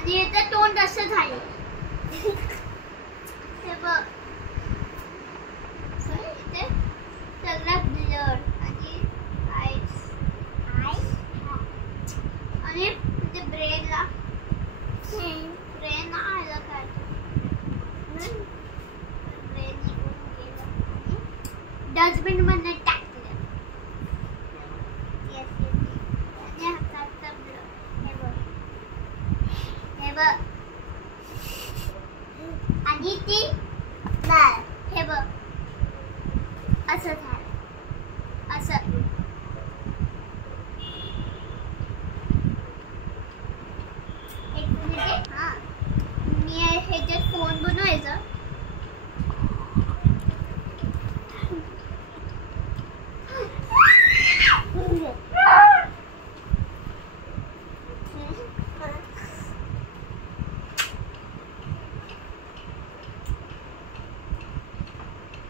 आणि याचं तोंड असं झालं. हे बघ इथे सगळा ब्लर आणि आईस आणि इथे ब्रेनला ब्रेन आला काय ब्रेन निघून गेलं आणि डस्टबिन मध्ये टाकलं. आणि हाताचा ब्लर हे बघ आणि ती लाल हे बघ असं झालं असं. एक मिनिट हा मी ह्याच्यात फोन बनवायचा.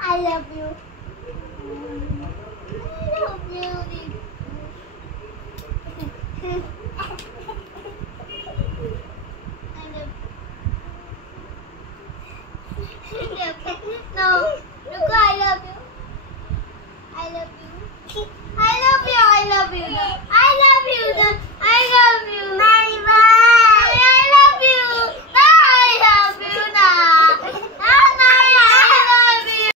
I love you. I love you. No, look, I love you. I love you. I love you. I love you.